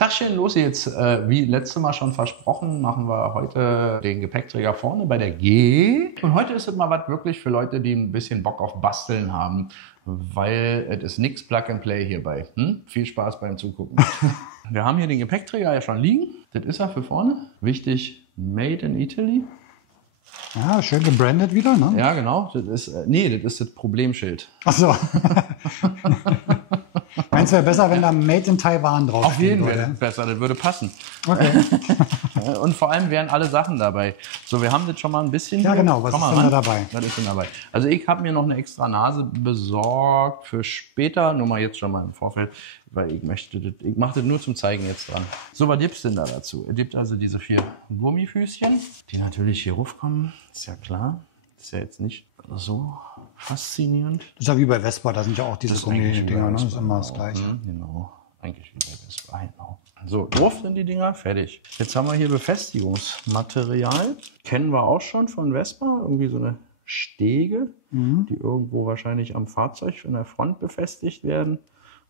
Tagchen, los jetzt. Wie letztes Mal schon versprochen, machen wir heute den Gepäckträger vorne bei der G. Und heute ist es mal was wirklich für Leute, die ein bisschen Bock auf Basteln haben, weil es ist nichts Plug and Play hierbei. Viel Spaß beim Zugucken. Wir haben hier den Gepäckträger ja schon liegen. Das ist er für vorne. Wichtig, Made in Italy. Ja, schön gebrandet wieder, ne? Ja, genau. Das ist das Problemschild. Ach so. Meinst du, wäre besser, wenn da Made in Taiwan drauf Auf jeden würde? Fall besser, das würde passen. Okay. Und vor allem wären alle Sachen dabei. So, wir haben das schon mal ein bisschen. Ja, genau. Was ist denn da dabei? Was ist denn dabei? Also ich habe mir noch eine extra Nase besorgt für später. Nur mal jetzt schon mal im Vorfeld, weil ich mache das nur zum Zeigen jetzt dran. So, was gibt's denn da dazu? Es gibt also diese 4 Gummifüßchen, die natürlich hier raufkommen. Ist ja klar. Ist ja jetzt nicht so faszinierend. Das ist ja wie bei Vespa, da sind ja auch diese Gummi-Dinger, ne? Das ist immer das Gleiche. Genau, eigentlich wie bei Vespa, genau. So, drauf sind die Dinger, fertig. Jetzt haben wir hier Befestigungsmaterial. Kennen wir auch schon von Vespa, irgendwie so eine Stege, die irgendwo wahrscheinlich am Fahrzeug in der Front befestigt werden.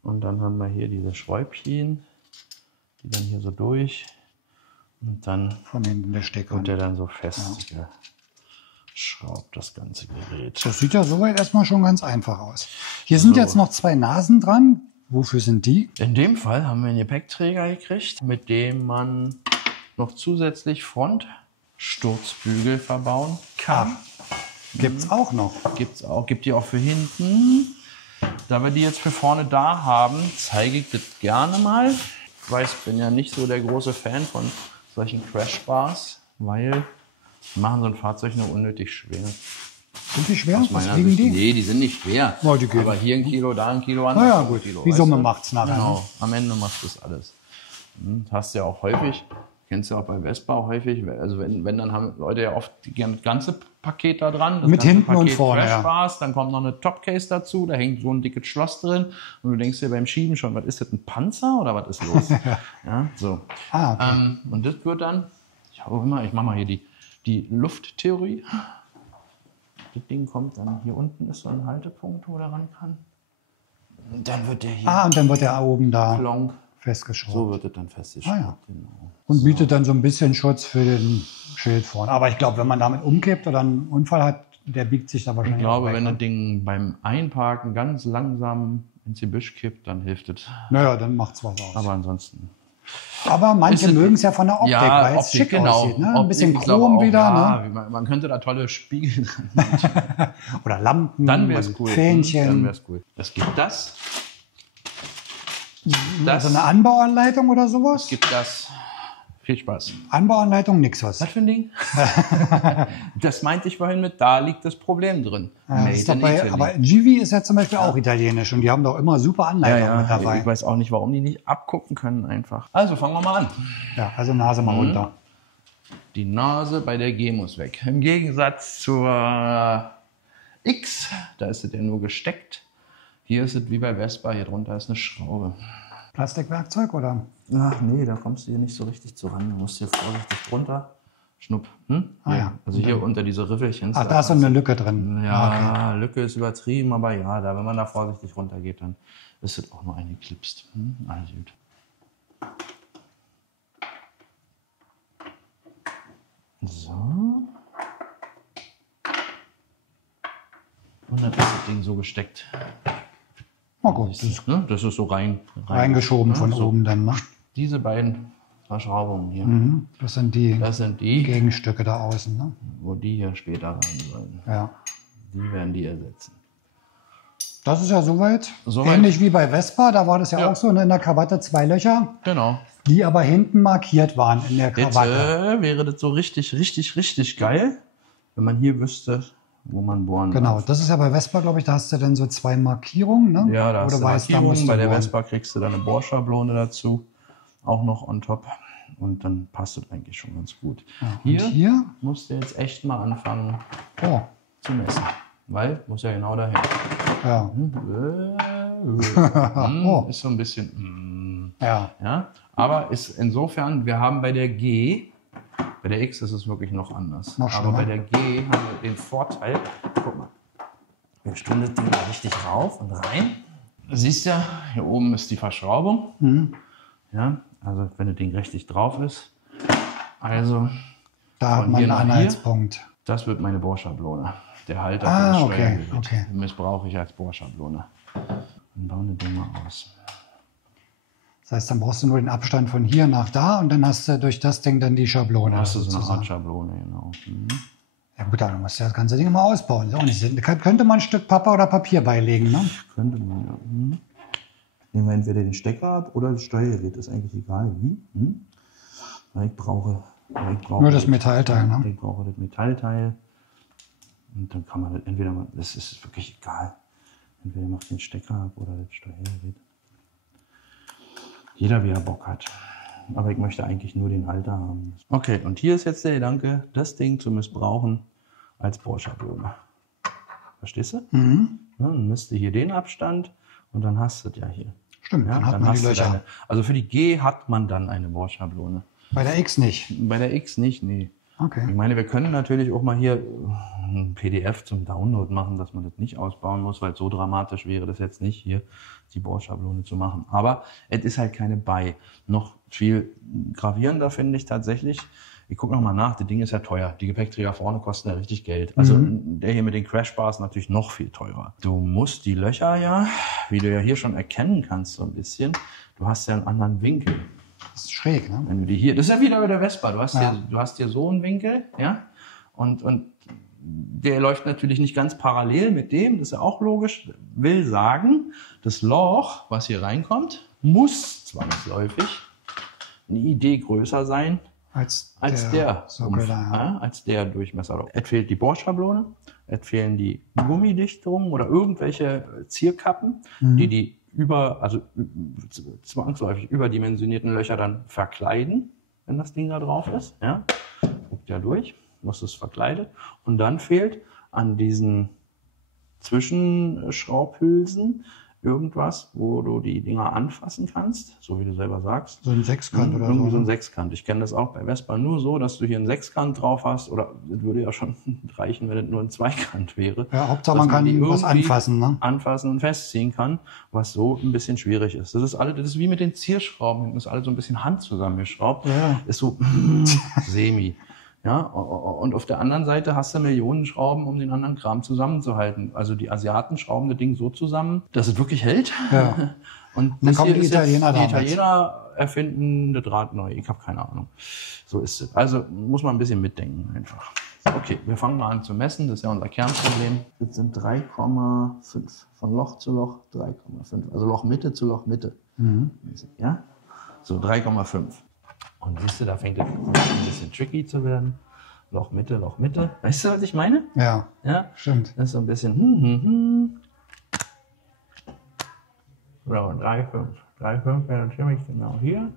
Und dann haben wir hier diese Schräubchen, die dann hier so durch und dann von hinten der Stecker. wird der dann so fest geschraubt, das ganze Gerät. Das sieht ja soweit erstmal schon ganz einfach aus. Hier sind jetzt noch 2 Nasen dran. Wofür sind die? In dem Fall haben wir einen Gepäckträger gekriegt, mit dem man noch zusätzlich Frontsturzbügel verbauen kann. Gibt's auch noch. Gibt die auch für hinten. Da wir die jetzt für vorne da haben, zeige ich das gerne mal. Ich weiß, ich bin ja nicht so der große Fan von solchen Crashbars, weil die machen so ein Fahrzeug nur unnötig schwer. Sind die schwer? Aus Was meiner wiegen Sicht, die? Nee, die sind nicht schwer. Ja, die gehen. Aber hier ein Kilo, da ein Kilo, Na ja, ein gut. Kilo. Die weißt Summe du? macht's nachher. Genau, am Ende machst du das alles. Hast du ja auch häufig, kennst du ja auch bei Vespa auch häufig, also wenn dann haben Leute ja oft das ganze Paket da dran. Das Mit ganze hinten und Paket vorne, Crashbars, dann kommt noch eine Topcase dazu, da hängt so ein dickes Schloss drin und du denkst dir beim Schieben schon, was ist das, ein Panzer oder was ist los? Ja, so. Okay. Und das wird dann, ich mache mal hier die Lufttheorie. Das Ding kommt dann, hier unten ist so ein Haltepunkt, wo der ran kann. Und dann wird der hier Und dann wird der oben da plonk. festgeschraubt. So wird es dann festgeschraubt. Ja. Genau. Und bietet dann so ein bisschen Schutz für den Schild vorne. Aber ich glaube, wenn man damit umkippt oder einen Unfall hat, der biegt sich da wahrscheinlich Ich glaube, auch weg, wenn ne? das Ding beim Einparken ganz langsam ins Gebüsch kippt, dann hilft es. Naja, dann macht's was aus. Aber ansonsten. Aber manche mögen es ja von der Optik, Ja, weil es Optik, schick genau. aussieht. Ne? Ein Optik, bisschen ich glaube Chrom auch, wieder. ja, Ne? man könnte da tolle Spiegel dran. Oder Lampen, Dann wäre es cool. Fähnchen. Dann wäre es cool. Es gibt das. Also eine Anbauanleitung oder sowas? Es gibt das. Viel Spaß. Anbauanleitung, nix was. Was für ein Ding? Das meinte ich vorhin mit, da liegt das Problem drin. Ja, das ist dabei, aber Givi ist ja zum Beispiel auch italienisch und die haben doch immer super Anleitungen mit dabei. Ich weiß auch nicht, warum die nicht abgucken können einfach. Also fangen wir mal an. Ja, also Nase mal runter. Die Nase bei der G muss weg. Im Gegensatz zur X, da ist es ja nur gesteckt. Hier ist es wie bei Vespa, hier drunter ist eine Schraube. Plastikwerkzeug oder? Ach nee, da kommst du hier nicht so richtig zu ran. Du musst hier vorsichtig drunter. Schnupp. Ja. Also hier unter diese Riffelchen. Ach, da ist so eine Lücke drin. Ja, Lücke ist übertrieben, aber ja, wenn man da vorsichtig runter geht, dann ist es auch nur eingeklipst. Alles gut. So. Und dann ist das Ding so gesteckt. Na gut, das ist Das ist so reingeschoben von so. oben dann. Ne? Diese beiden Verschraubungen hier, Das sind die die, Gegenstücke da außen. Ne? wo die hier später rein sollen. Ja. Die werden die ersetzen. Das ist ja soweit. Soweit. Ähnlich wie bei Vespa, da war das ja Ja. auch so. Ne? In der Krawatte 2 Löcher, Genau. die aber hinten markiert waren in der Jetzt Krawatte. wäre das so richtig geil, wenn man hier wüsste, wo man bohren Genau, darf. das ist ja bei Vespa, glaube ich, da hast du dann so 2 Markierungen. Ne? Ja, da Wo hast du weißt, da Markierungen. musst du Bei der bohren. Vespa kriegst du dann eine Bohrschablone dazu, auch noch on top. Und dann passt das eigentlich schon ganz gut. Und hier? musst du jetzt echt mal anfangen Oh, zu messen. Weil, muss ja genau dahin. ja. Ist so ein bisschen... Ja. ja. Aber ist insofern, wir haben bei der G, bei der X ist es wirklich noch anders. Noch Aber bei schlimmer. der G haben wir den Vorteil, guck mal, wir stellen das Ding da richtig rauf und rein. Du siehst ja, hier oben ist die Verschraubung. Ja, Also wenn das Ding richtig drauf ist. Also Da hat von man hier einen nach hier. Anhaltspunkt. Das wird meine Bohrschablone. Der Halter Ah, für das okay, Steuergerät. okay. Den missbrauche ich als Bohrschablone. Und baue das Ding mal aus. Das heißt, dann brauchst du nur den Abstand von hier nach da und dann hast du durch das Ding dann die Schablone. Da hast du so eine sozusagen. Art Schablone, genau. Mhm. Ja gut, dann musst du das ganze Ding mal ausbauen. Ist auch nicht Sinn. Könnte man ein Stück Pappe oder Papier beilegen, ne? Könnte man, ja. Mhm. Nehmen wir entweder den Stecker ab oder das Steuergerät, ist eigentlich egal wie. Weil ich brauche Nur das Metallteil, ne? Ich brauche das Metallteil. Und dann kann man das entweder, das ist wirklich egal. Entweder macht den Stecker ab oder das Steuergerät. Jeder, wie er Bock hat. Aber ich möchte eigentlich nur den Halter haben. Okay, und hier ist jetzt der Gedanke, das Ding zu missbrauchen als Bohrschablone. Verstehst du? Mhm. Ja, dann misst du hier den Abstand und dann hast du das ja hier. Stimmt, Ja, dann hat man die hast du Löcher. also für die G hat man dann eine Bohrschablone. Bei der X nicht. Bei der X nicht, nee. Okay. Ich meine, wir können natürlich auch mal hier ein PDF zum Download machen, dass man das nicht ausbauen muss, weil so dramatisch wäre das jetzt nicht, hier die Bohrschablone zu machen. Aber es ist halt keine bei. Noch viel gravierender finde ich tatsächlich, ich gucke nochmal nach, das Ding ist ja teuer. Die Gepäckträger vorne kosten ja richtig Geld. Also der hier mit den Crashbars natürlich noch viel teurer. Du musst die Löcher ja, wie du ja hier schon erkennen kannst so ein bisschen, du hast ja einen anderen Winkel. Das ist schräg, ne? Wenn du die hier, das ist ja wieder bei der Vespa, du hast, Ja. du hast hier so einen Winkel, ja, und der läuft natürlich nicht ganz parallel mit dem, das ist ja auch logisch, will sagen, das Loch, was hier reinkommt, muss zwangsläufig eine Idee größer sein Als der Sockel da, ja. als der Durchmesser. Es fehlt die Bohrschablone, es fehlen die Gummidichtungen oder irgendwelche Zierkappen, die zwangsläufig überdimensionierten Löcher dann verkleiden, wenn das Ding da drauf ist. Ja? Guckt ja durch, muss es verkleidet. Und dann fehlt an diesen Zwischenschraubhülsen irgendwas, wo du die Dinger anfassen kannst, so wie du selber sagst. So ein Sechskant oder Irgendwie so. so ein Ne? Sechskant. Ich kenne das auch bei Vespa nur so, dass du hier einen Sechskant drauf hast. Oder das würde ja schon reichen, wenn es nur ein Zweikant wäre. Ja, Hauptsache Dass man kann die was irgendwie anfassen, ne? anfassen und festziehen kann, was so ein bisschen schwierig ist. Das ist wie mit den Zierschrauben. Das ist alles so ein bisschen Hand zusammengeschraubt. Ja. Ist so semi. Ja, und auf der anderen Seite hast du Millionen Schrauben, um den anderen Kram zusammenzuhalten. Also die Asiaten schrauben das Ding so zusammen, dass es wirklich hält. Ja. Und Dann das kommen hier die ist jetzt- Italiener Die damit. Italiener erfinden das Rad neu. Ich habe keine Ahnung. So ist es. Also muss man ein bisschen mitdenken einfach. Okay, wir fangen mal an zu messen. Das ist ja unser Kernproblem. Das sind 3,5. Von Loch zu Loch 3,5. Also Lochmitte zu Lochmitte. Ja? So 3,5. Und siehst du, da fängt es an, ein bisschen tricky zu werden. Lochmitte, Lochmitte. Weißt du, was ich meine? Ja, Ja? stimmt. Das ist so ein bisschen. So, 3,5. 3,5 wäre natürlich genau hier.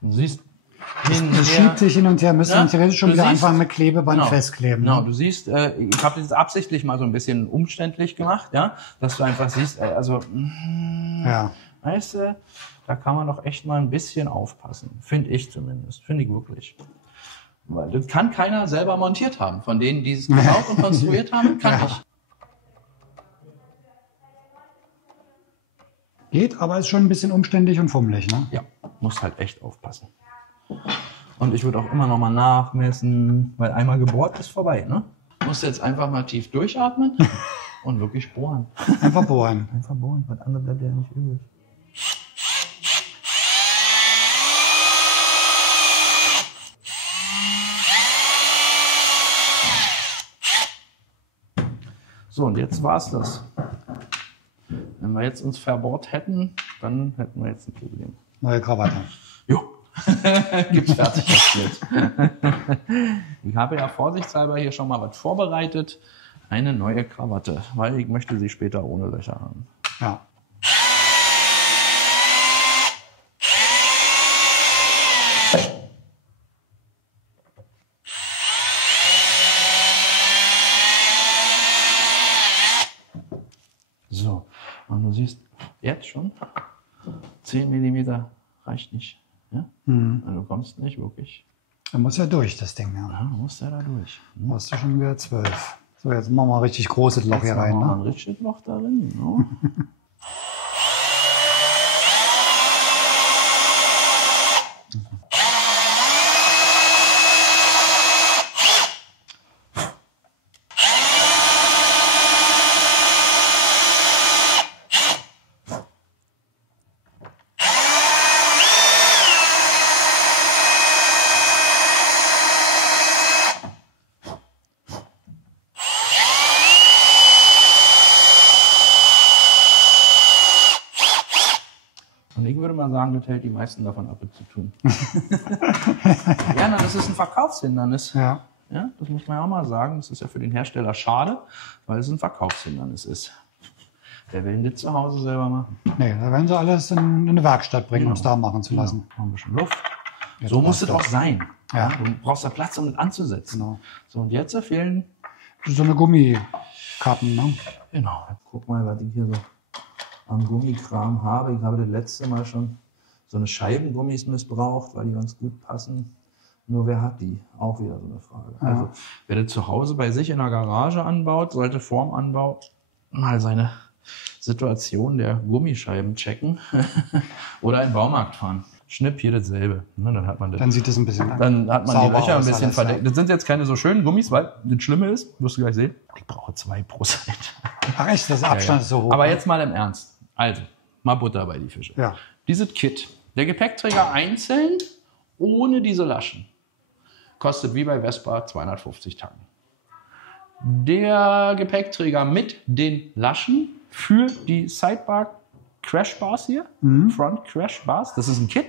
Du siehst, Das schiebt sich hin und her, müssen Ja, wir theoretisch schon du wieder siehst- anfangen mit Klebeband festkleben. Genau, Ne? du siehst, ich habe das absichtlich mal so ein bisschen umständlich gemacht, ja, dass du einfach siehst, Ja. weißt du, da kann man doch echt mal ein bisschen aufpassen. Finde ich zumindest. Finde ich wirklich. Weil das kann keiner selber montiert haben. Von denen, die es gebaut und konstruiert haben, kann ich. Geht, aber ist schon ein bisschen umständlich und fummelig, ne? Ja, musst halt echt aufpassen. Und ich würde auch immer noch mal nachmessen, weil einmal gebohrt ist vorbei, ne? Musst jetzt einfach mal tief durchatmen und wirklich bohren. Einfach bohren. Einfach bohren, was anderes bleibt ja nicht übrig. So, und jetzt war's das. Wenn wir jetzt uns verbohrt hätten, dann hätten wir jetzt ein Problem. Neue Krawatte. Jo, gibt's fertig jetzt. Ich habe ja vorsichtshalber hier schon mal was vorbereitet. Eine neue Krawatte, weil ich möchte sie später ohne Löcher haben. Ja. So, und du siehst jetzt schon, 10 mm reicht nicht. Ja? Also du kommst nicht wirklich. Da muss ja durch, das Ding. Ja. Ja, du musst ja da durch. Da hast du schon wieder 12. So, jetzt machen wir ein richtig großes Loch hier Jetzt rein. machen wir Ne? ein richtiges Loch darin. Genau. damit hält die meisten davon ab, es zu tun. Ja, na, das ist ein Verkaufshindernis. Ja. Ja, das muss man ja auch mal sagen. Das ist ja für den Hersteller schade, weil es ein Verkaufshindernis ist. Wer will nicht zu Hause selber machen? Nee, da werden sie alles in eine Werkstatt bringen, um es Genau. da machen zu lassen. Noch ein bisschen Luft. Ja, So du muss es machst auch das. sein. Ja. Du brauchst da Platz, um es anzusetzen. Genau. So, und jetzt fehlen. So eine Gummikappen, ne? Genau. Guck mal, was ich hier so am Gummikram habe. Ich habe das letzte Mal schon so eine Scheibengummis missbraucht, weil die ganz gut passen. Nur wer hat die? Auch wieder so eine Frage. Ja. Also, wer das zu Hause bei sich in der Garage anbaut, sollte vorm Anbau mal seine Situation der Gummischeiben checken oder in den Baumarkt fahren. Schnipp, hier dasselbe. Ne, dann hat man das. Dann sieht es ein bisschen Dann hat man die sauber Löcher ein aus bisschen alles, verdeckt. ja. Das sind jetzt keine so schönen Gummis, weil das Schlimme ist, wirst du gleich sehen, ich brauche 2%. Ach echt, der Abstand ist so hoch. Aber ne? jetzt mal im Ernst. Also, mal Butter bei die Fische. Ja. Dieses Kit, der Gepäckträger einzeln, ohne diese Laschen, kostet wie bei Vespa 250 Tacken. Der Gepäckträger mit den Laschen für die Sidebar Crash Bars hier, Front Crash Bars, das ist ein Kit,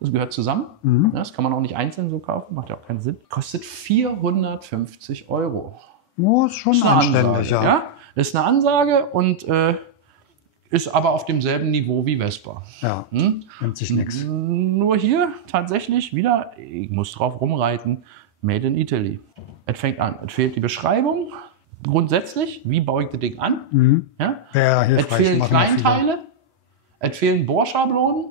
das gehört zusammen. Das kann man auch nicht einzeln so kaufen, macht ja auch keinen Sinn. Kostet 450 Euro. Oh, ist schon Ist eine anständig, Ansage, ja. Ist eine Ansage und ist aber auf demselben Niveau wie Vespa. Ja, nimmt sich nichts. Nur hier tatsächlich wieder, ich muss drauf rumreiten, Made in Italy. Es fängt an, es fehlt die Beschreibung. Grundsätzlich, wie baue ich das Ding an? Ja? Wäre Es hilfreich. fehlen machen wir viele. Kleinteile, es fehlen Bohrschablonen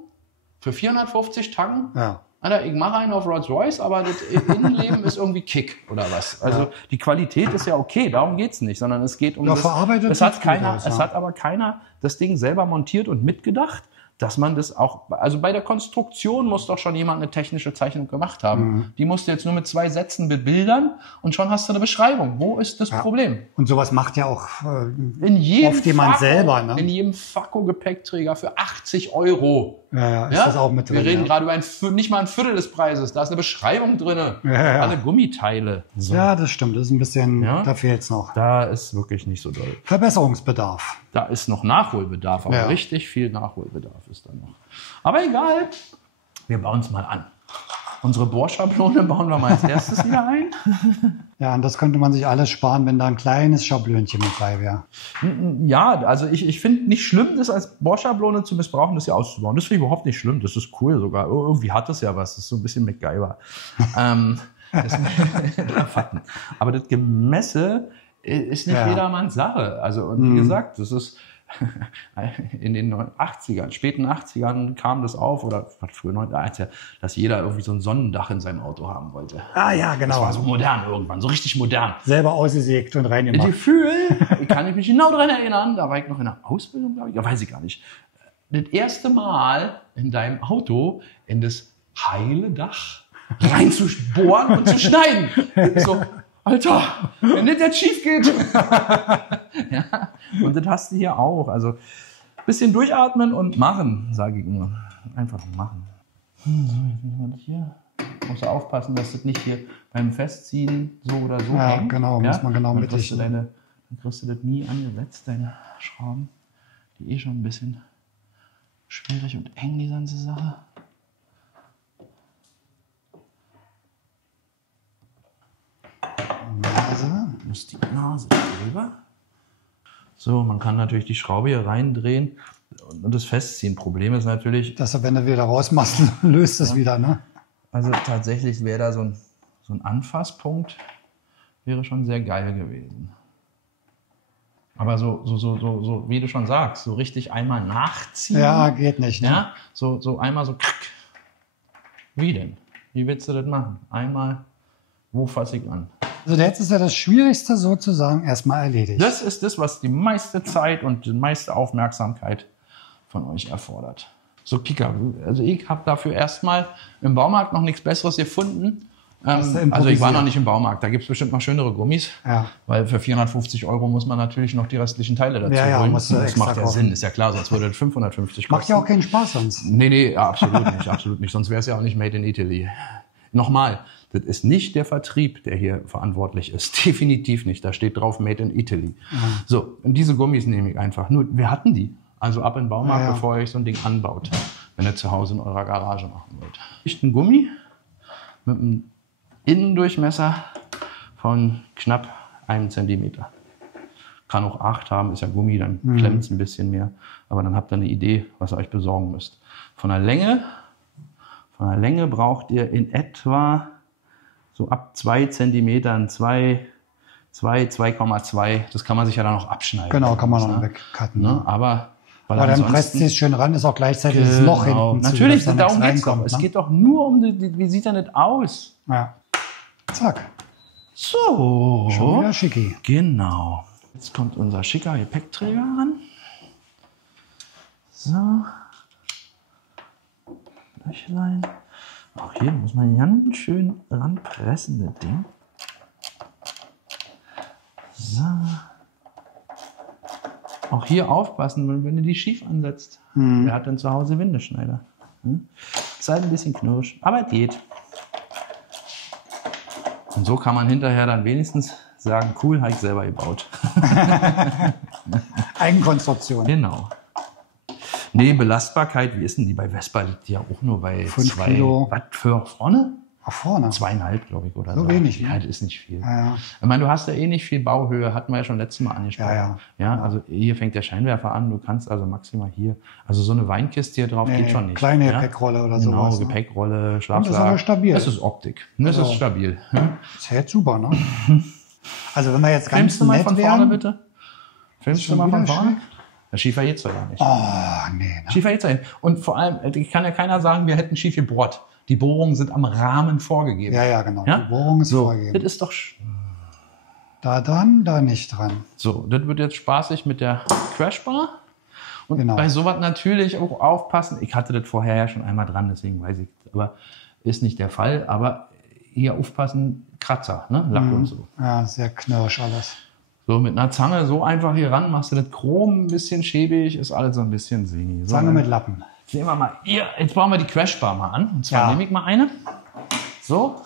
für 450 Tacken. Ja. Alter, ich mache einen auf Rolls-Royce, aber das Innenleben ist irgendwie Kick oder was. Also die Qualität ist ja okay, darum geht es nicht, sondern es geht um Ja, verarbeitet es hat sieht's gut keiner, aus, es ja. hat aber keiner das Ding selber montiert und mitgedacht, dass man das auch, also bei der Konstruktion muss doch schon jemand eine technische Zeichnung gemacht haben. Die musst du jetzt nur mit 2 Sätzen bebildern und schon hast du eine Beschreibung. Wo ist das Problem? Und sowas macht ja auch In jedem oft jemand selber, ne? In jedem Fakko-Gepäckträger für 80 Euro. ist Ja? das auch mit drin. Wir reden ja. gerade über nicht mal ein Viertel des Preises. Da ist eine Beschreibung drin. Ja. Alle Gummiteile. So. Ja, das stimmt. Das ist ein bisschen, Ja? da fehlt es noch. Da ist wirklich nicht so doll. Verbesserungsbedarf. Da ist noch Nachholbedarf, aber Ja. richtig viel Nachholbedarf ist da noch. Aber egal, wir bauen es mal an. Unsere Bohrschablone bauen wir mal als erstes wieder ein. Ja, und das könnte man sich alles sparen, wenn da ein kleines Schablönchen mit bei wäre. Ja, also ich finde nicht schlimm, das als Bohrschablone zu missbrauchen, das hier auszubauen. Das finde ich überhaupt nicht schlimm. Das ist cool sogar. Irgendwie hat es ja was. Das ist so ein bisschen MacGyver. Aber das Gemesse ist nicht Ja. jedermanns Sache. Also, und wie gesagt, das ist in den 80ern, späten 80ern kam das auf, oder früher 90er, dass jeder irgendwie so ein Sonnendach in seinem Auto haben wollte. Ah ja, Das genau. war so modern irgendwann, so richtig modern. Selber ausgesägt und Das reingemacht. Gefühl, ich kann mich genau daran erinnern, da war ich noch in der Ausbildung, glaube ich, ja, weiß ich gar nicht. Das erste Mal in deinem Auto in das heile Dach reinzubohren und zu schneiden. So, Alter, wenn das jetzt schief geht. Ja, und das hast du hier auch. Also ein bisschen durchatmen und machen, sage ich nur. Einfach machen. So, jetzt nehmen wir das hier. Musst du aufpassen, dass das nicht hier beim Festziehen so oder so Ja, hängt. genau, muss man genau Dann kriegst mittichten. dann kriegst du das nie angesetzt, deine Schrauben. Die schon ein bisschen schwierig und eng, die ganze Sache. Nase. Muss die Nase drüber. So, man kann natürlich die Schraube hier reindrehen und das festziehen. Problem ist natürlich, Dass du, wenn du wieder rausmachst, löst es wieder, ne? also tatsächlich wäre da so ein Anfasspunkt, wäre schon sehr geil gewesen. Aber so wie du schon sagst, so richtig einmal nachziehen. Ja, geht nicht, ne? Ja, so einmal so. Krack. Wie denn? Wie willst du das machen? Einmal, wo fasse ich an? Also jetzt ist ja das Schwierigste sozusagen erstmal erledigt. Das ist das, was die meiste Zeit und die meiste Aufmerksamkeit von euch erfordert. So Kika, also ich habe dafür erstmal im Baumarkt noch nichts Besseres gefunden. Hast du Also ich war improvisiert? noch nicht im Baumarkt, da gibt es bestimmt noch schönere Gummis. Ja. Weil für 450 Euro muss man natürlich noch die restlichen Teile dazu Ja, holen. musst du Das extra macht ja kaufen. Sinn, ist ja klar, sonst würde das 550 kosten. Macht ja auch keinen Spaß sonst. Nee, ja, absolut nicht. Sonst wäre es ja auch nicht Made in Italy. Nochmal, das ist nicht der Vertrieb, der hier verantwortlich ist. Definitiv nicht. Da steht drauf Made in Italy. So, und diese Gummis nehme ich einfach. Nur, wir hatten die. Also ab in den Baumarkt, Ja. bevor ihr euch so ein Ding anbaut. wenn ihr zu Hause in eurer Garage machen wollt. Ein Gummi mit einem Innendurchmesser von knapp 1 Zentimeter. Kann auch 8 haben, ist ja Gummi, dann klemmt es ein bisschen mehr. Aber dann habt ihr eine Idee, was ihr euch besorgen müsst. Von der Länge braucht ihr in etwa so ab 2 Zentimetern, 2,2. Das kann man sich ja dann noch abschneiden. Genau, kann man noch wegcutten. Ne? Aber dann presst sie es schön ran, ist auch gleichzeitig das Loch hinten zu. Natürlich, darum geht es doch. Es geht doch nur um, wie sieht er nicht aus? Ja. Zack. So. Schon wieder schicki. Genau. Jetzt kommt unser schicker Gepäckträger ran. So. Löchlein. Auch hier muss man ganz schön ranpressen, das Ding. So. Auch hier aufpassen, wenn du die schief ansetzt. Wer hat denn zu Hause Windeschneider? Ist halt ein bisschen knirsch, aber geht. Und so kann man hinterher dann wenigstens sagen, cool, habe ich selber gebaut. Eigenkonstruktion. Genau. Nee, Belastbarkeit, wie ist denn die bei Vespa? Liegt die ja auch nur bei 5 Kilo. Was für vorne? Ach, vorne? 2,5, glaube ich, oder so. Wenig, ja, ne? das ist nicht viel. Ja. Ich meine, du hast ja eh nicht viel Bauhöhe, hatten wir ja schon letztes Mal angesprochen. Ja, also hier fängt der Scheinwerfer an, du kannst also maximal hier, also so eine Weinkiste hier drauf geht schon nicht. Kleine ja? Gepäckrolle oder genau, sowas. Genau, Gepäckrolle, Und Schlafsack. das ist aber stabil. Das ist Optik. Das ist stabil. Das hält super, ne? Also wenn wir jetzt ganz Filmst du mal nett von wären, vorne, bitte? Filmst du mal von vorne? schräg? Der Schiefer geht's doch gar nicht. Oh, nee. Ne? Schiefer geht's doch nicht. Und vor allem, kann ja keiner sagen, wir hätten schief gebohrt. Die Bohrungen sind am Rahmen vorgegeben. Ja, genau. Ja? Die Bohrung ist vorgegeben. Das ist doch... Da dran, da nicht dran. So, das wird jetzt spaßig mit der Crashbar. Und Genau. bei sowas natürlich auch aufpassen. Ich hatte das vorher ja schon einmal dran, deswegen weiß ich, aber ist nicht der Fall. Aber hier aufpassen, Kratzer, ne? Lack und so. Ja, sehr knirsch alles. So, mit einer Zange so einfach hier ran, machst du das Chrom ein bisschen schäbig, ist alles so ein bisschen semi. So, Zange mit Lappen. sehen wir mal, hier, jetzt bauen wir die Crashbar mal an. Und zwar nehme ich mal eine. So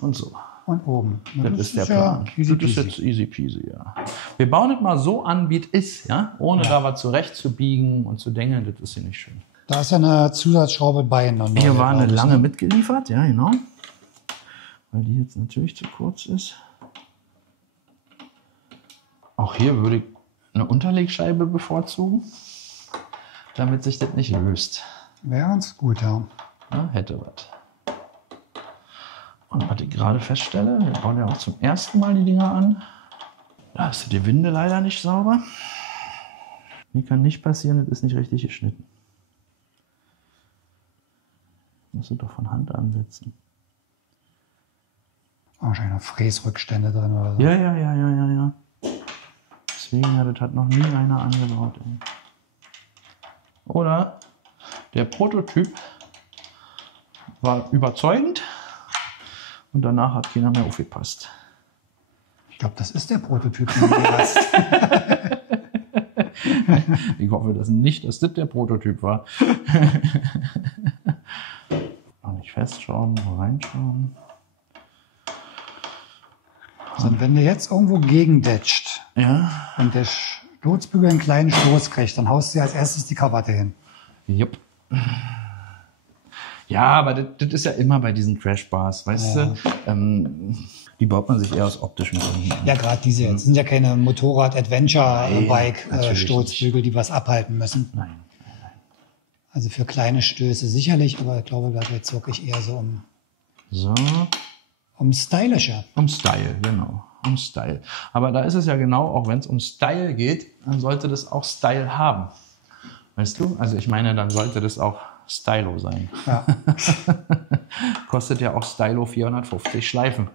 und so. Und oben. Das ist der Plan. Das ist jetzt easy peasy, ja. Wir bauen es mal so an, wie es ist, ja, ohne da was zurechtzubiegen und zu dengeln, das ist hier nicht schön. Da ist ja eine Zusatzschraube bei. Hier war eine lange mitgeliefert, ja, genau. Weil die jetzt natürlich zu kurz ist. Auch hier würde ich eine Unterlegscheibe bevorzugen, damit sich das nicht löst. Wäre ganz gut, ja. Ja, hätte was. Und was ich gerade feststelle, wir bauen ja auch zum ersten Mal die Dinger an. Da ist die Winde leider nicht sauber. Mir kann nicht passieren, das ist nicht richtig geschnitten. Musst du doch von Hand ansetzen. Wahrscheinlich noch Fräsrückstände drin oder so. Ja. Deswegen hat noch nie einer angebaut. Ey. Oder der Prototyp war überzeugend und danach hat keiner mehr aufgepasst. Ich glaube, das ist der Prototyp, den du hast. Ich hoffe, dass das der Prototyp war. Noch nicht festschauen, nur reinschauen. Und wenn du jetzt irgendwo gegendetscht und der Sturzbügel einen kleinen Stoß kriegt, dann haust du dir als erstes die Krawatte hin. Jupp. Ja, aber das ist ja immer bei diesen Crashbars, weißt du? Die baut man sich eher aus optischen Gründen an. Ja, gerade diese jetzt. Das sind ja keine Motorrad-Adventure-Bike-Sturzbügel, die was abhalten müssen. Nein. Also für kleine Stöße sicherlich, aber ich glaube, da geht es wirklich eher so um stylischer. Um Style, genau. Um Style. Aber da ist es ja genau, auch wenn es um Style geht, dann sollte das auch Style haben. Weißt du? Also ich meine, dann sollte das auch Stylo sein. Ja. Kostet ja auch Stylo 450 Schleifen.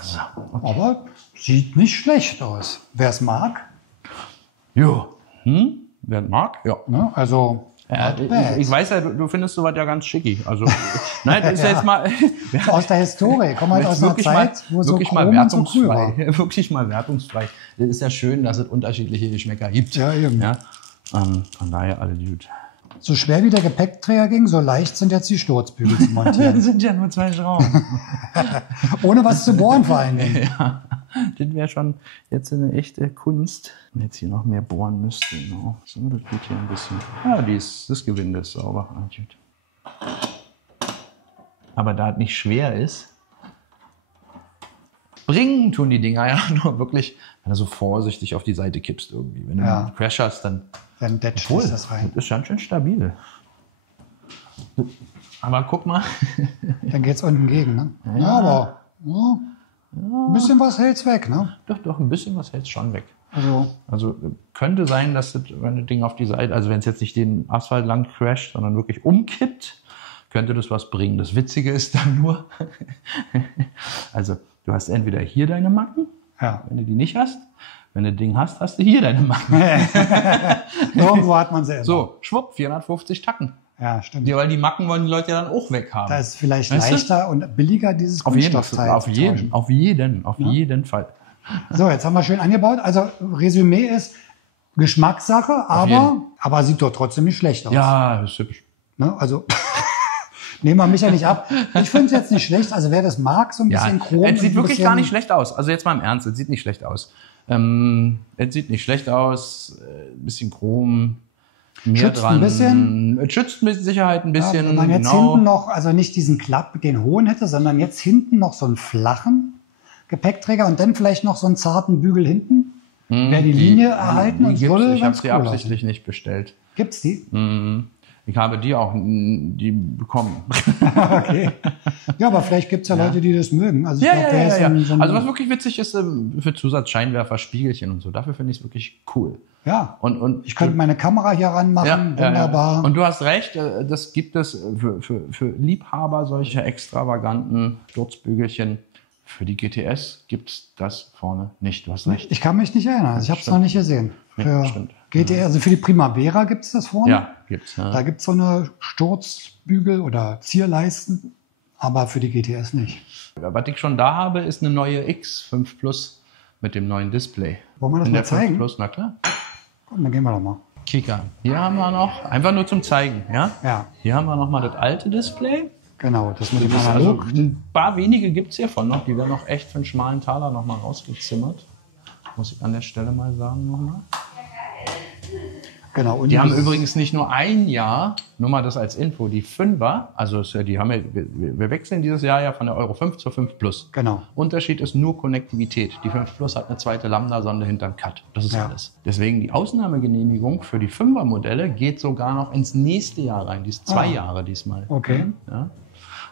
So, okay. Aber sieht nicht schlecht aus. Wer es mag. Jo. Wer mag? Ja. Ne? Also, ich weiß ja, du findest sowas ja ganz schickig. Also, nein, das ist ja jetzt mal... aus der Historie. Komm halt aus einer Zeit, wo so wirklich mal Chrom und so cool war. wertungsfrei. Wirklich mal wertungsfrei. Das ist ja schön, dass es unterschiedliche Geschmäcker gibt. Ja, eben. Ja? Von daher alle gut. So schwer wie der Gepäckträger ging, so leicht sind jetzt die Sturzbügel zu montieren. Das sind ja nur 2 Schrauben. Ohne was zu bohren vor allen Dingen. Ja. Das wäre schon jetzt eine echte Kunst. Wenn jetzt hier noch mehr bohren müsste. Genau. So, das geht hier ein bisschen. Ja, das Gewinde ist sauber. Aber da es nicht schwer ist, bringen tun die Dinger ja nur wirklich, wenn du so vorsichtig auf die Seite kippst irgendwie. Wenn du einen Crash hast, dann detscht das rein. Das ist ganz schön stabil. Aber guck mal. Dann geht es unten gegen, ne? Ja, aber ein bisschen was hält's weg, ne? Doch, ein bisschen was hält's schon weg. Also könnte sein, dass das, wenn das Ding auf die Seite, also wenn es jetzt nicht den Asphalt lang crasht, sondern wirklich umkippt, könnte das was bringen. Das Witzige ist dann nur, also du hast entweder hier deine Macken, wenn du die nicht hast. Wenn du das Ding hast, hast du hier deine Macken. Irgendwo hat man sie immer. So, schwupp, 450 Tacken. Ja, stimmt. Ja, weil die Macken wollen die Leute ja dann auch weghaben. Da ist vielleicht leichter und billiger, dieses Kunststoffteil. Auf jeden Fall. So, jetzt haben wir schön angebaut. Also Resümee ist Geschmackssache, aber sieht doch trotzdem nicht schlecht aus. Ja, ist hübsch. Ne? Also nehmen wir mich ja nicht ab. Ich finde es jetzt nicht schlecht. Also wer das mag, so ein bisschen chrom. Es sieht wirklich gar nicht schlecht aus. Also jetzt mal im Ernst, es sieht nicht schlecht aus. Es sieht nicht schlecht aus. Ein bisschen chrom. Mehr schützt dran. Ein bisschen. Es schützt mit Sicherheit ein bisschen. Wenn man jetzt hinten noch, also nicht diesen Klapp, den hohen hätte, sondern jetzt hinten noch so einen flachen Gepäckträger und dann vielleicht noch so einen zarten Bügel hinten. Wäre die Linie erhalten und würde ich habe sie absichtlich nicht bestellt. Gibt's die? Ich habe die bekommen. Okay. Ja, aber vielleicht gibt es ja Leute, die das mögen. Also, ich glaub, So also was wirklich witzig ist, für Zusatzscheinwerfer, Spiegelchen und so, dafür finde ich es wirklich cool. Ja, und ich könnte meine Kamera hier ranmachen, wunderbar. Ja. Und du hast recht, das gibt es für Liebhaber solcher extravaganten Sturzbügelchen. Für die GTS gibt es das vorne nicht. Du hast recht. Ich kann mich nicht erinnern. Also ich habe es noch nicht gesehen. Für stimmt. GTS, also für die Primavera gibt es das vorne. Ja, gibt's. Ja. Da gibt es so eine Sturzbügel oder Zierleisten, aber für die GTS nicht. Was ich schon da habe, ist eine neue X5 Plus mit dem neuen Display. Wollen wir das mal zeigen? 5 Plus, na klar. Gut, dann gehen wir doch mal. Kicker. Hier haben wir noch, einfach nur zum Zeigen, ja? Ja. Hier haben wir noch mal das alte Display. Genau, das mit dem Also Analog. ein paar wenige gibt es hiervon noch, die werden noch echt für einen schmalen Taler noch mal rausgezimmert. Muss ich an der Stelle mal sagen nochmal. Genau. Und die haben übrigens nicht nur ein Jahr, nur mal das als Info, die 5er, also die haben wir wechseln dieses Jahr ja von der Euro 5 zur 5 Plus. Genau. Unterschied ist nur Konnektivität. Die 5 Plus hat eine zweite Lambda-Sonde hinterm Cut. Das ist alles. Deswegen die Ausnahmegenehmigung für die 5er-Modelle geht sogar noch ins nächste Jahr rein. Die ist 2 Jahre diesmal. Okay. Ja.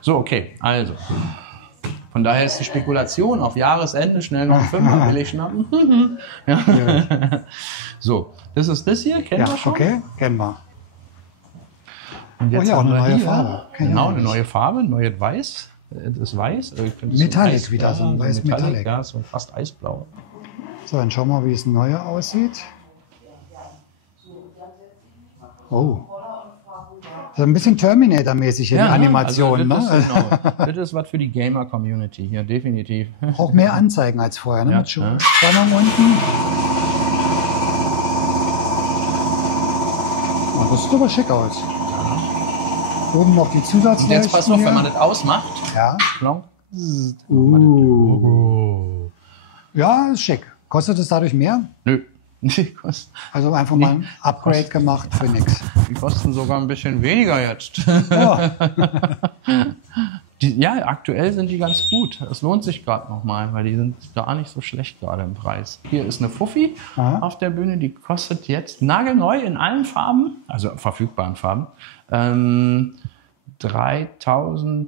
So, okay, also. Von daher ist die Spekulation auf Jahresende schnell noch einen 5er will ich schnappen. Ja. So, das ist das hier, kennen wir schon? Okay, kennen wir. Und jetzt eine haben wir neue hier, Farbe. Genau, eine neue Farbe, neues Weiß. Das ist weiß. Metallic so wieder, so ein weiß Metallic. Ja, so fast eisblau. So, dann schauen wir mal, wie das neue aussieht. Oh. So ein bisschen Terminator-mäßig in der Animation. Also das, ne? ist, genau, das ist was für die Gamer-Community hier, definitiv. Auch mehr Anzeigen als vorher, ne? Ja, Mit Spannung unten. Oh, das sieht aber schick aus. Ja. Oben noch die Zusatzleuchten. Und jetzt pass auf, wenn man das ausmacht. Ja. Ja, ist schick. Kostet es dadurch mehr? Nö. Also einfach mal ein Upgrade gemacht für nichts. Die kosten sogar ein bisschen weniger jetzt. Ja. Ja, aktuell sind die ganz gut. Es lohnt sich gerade nochmal, weil die sind gar nicht so schlecht gerade im Preis. Hier ist eine Fuffi auf der Bühne, die kostet jetzt nagelneu in allen Farben, also verfügbaren Farben, 3.300,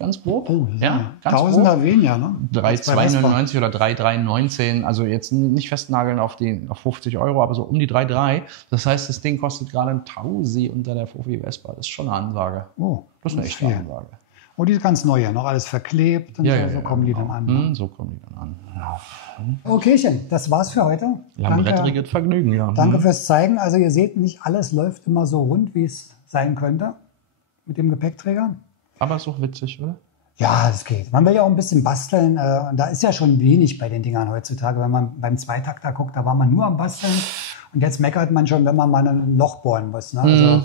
ganz grob. Oh, ja, ganz Tausender grob. weniger, ne? 3.299 oder 3.319, also jetzt nicht festnageln auf 50 Euro, aber so um die 3.3. Das heißt, das Ding kostet gerade ein Tausi unter der Fuffi Vespa. Das ist schon eine Ansage. Oh, das ist eine echte Ansage. Oh, die ist ganz neue, noch alles verklebt und so kommen die dann an. So kommen die dann an. Ja. Okaychen, das war's für heute. Lamrettriges Vergnügen, ja. Danke fürs Zeigen. Also ihr seht, nicht alles läuft immer so rund, wie es sein könnte mit dem Gepäckträger. Aber ist auch witzig, oder? Ja, es geht. Man will ja auch ein bisschen basteln. Und da ist ja schon wenig bei den Dingern heutzutage. Wenn man beim Zweitakter guckt, da war man nur am Basteln. Und jetzt meckert man schon, wenn man mal ein Loch bohren muss. Ne? Also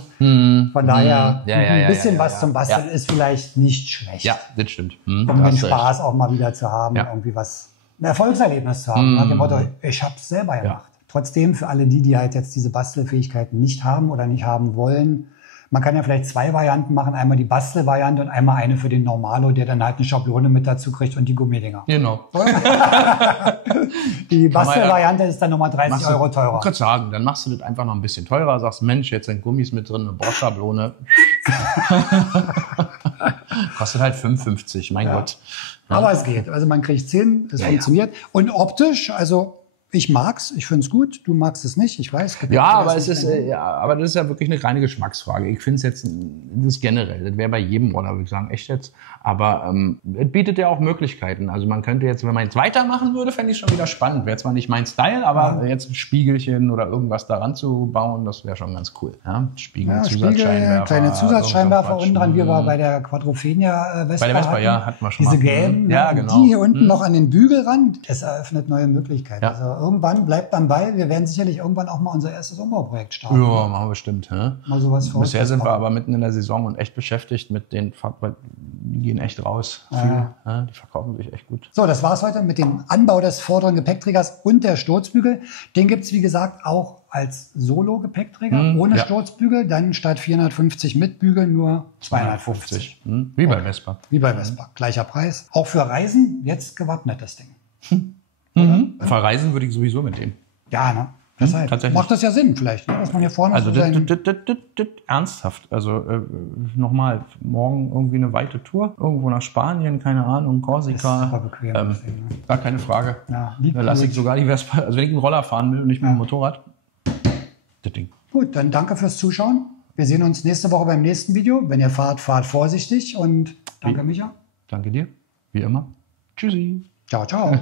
von daher ein bisschen was zum Basteln ist vielleicht nicht schlecht. Ja, das stimmt. Um den Spaß auch mal wieder zu haben, irgendwie was ein Erfolgserlebnis zu haben. Nach dem Motto, ich habe es selber gemacht. Trotzdem, für alle die halt jetzt diese Bastelfähigkeiten nicht haben oder nicht haben wollen, man kann ja vielleicht 2 Varianten machen. Einmal die Bastelvariante und einmal eine für den Normalo, der dann halt eine Schablone mit dazu kriegt und die Gummidinger. Genau. Die Bastelvariante ist dann nochmal 30 Euro teurer. Ich würde sagen, dann machst du das einfach noch ein bisschen teurer. Sagst, Mensch, jetzt sind Gummis mit drin, eine Bosch-Schablone. Kostet halt 55, mein Gott. Ja. Aber es geht. Also man kriegt es hin, es funktioniert. Und optisch, also ich mag's, ich finde es gut, du magst es nicht, ich weiß. Ja, aber es ist, aber das ist ja wirklich eine reine Geschmacksfrage. Ich finde es jetzt, das ist generell, das wäre bei jedem Roller, würde ich sagen, echt jetzt. Aber es bietet ja auch Möglichkeiten. Also man könnte jetzt, wenn man jetzt weitermachen würde, fände ich schon wieder spannend. Wäre zwar nicht mein Style, aber jetzt ein Spiegelchen oder irgendwas daran zu bauen, das wäre schon ganz cool. Ja, Spiegel, kleine Zusatzscheinwerfer unten dran, wie wir bei der Quadrophenia Vespa bei der Vespa, ja, hatten wir schon diese mal. gelben, ja, genau. Die hier unten noch an den Bügelrand, das eröffnet neue Möglichkeiten. Ja. Also irgendwann bleibt am Ball. Wir werden sicherlich irgendwann auch mal unser erstes Umbauprojekt starten. Ja, machen wir bestimmt. Hä? Mal sowas Bisher sind wir aber mitten in der Saison und echt beschäftigt mit den weil die gehen echt raus. Ja, die verkaufen sich echt gut. So, das war's heute mit dem Anbau des vorderen Gepäckträgers und der Sturzbügel. Den gibt's wie gesagt, auch als Solo-Gepäckträger ohne Sturzbügel. Dann statt 450 mit Bügeln nur 250. Wie bei Vespa. Wie bei Vespa. Gleicher Preis. Auch für Reisen jetzt gewappnet, das Ding. Verreisen würde ich sowieso mit dem. Ja, ne? Deshalb macht das ja Sinn vielleicht, ne? Dass man hier vorne also so ernsthaft. Also nochmal, morgen irgendwie eine weite Tour, irgendwo nach Spanien, keine Ahnung, Korsika. super bequem. Gar keine Frage. Ja, da lasse ich sogar die Vespa, also wenn ich einen Roller fahren will und nicht mit dem Motorrad, das Ding. Gut, dann danke fürs Zuschauen. Wir sehen uns nächste Woche beim nächsten Video. Wenn ihr fahrt, fahrt vorsichtig und danke, Micha. Danke dir, wie immer. Tschüssi. Ciao, ciao.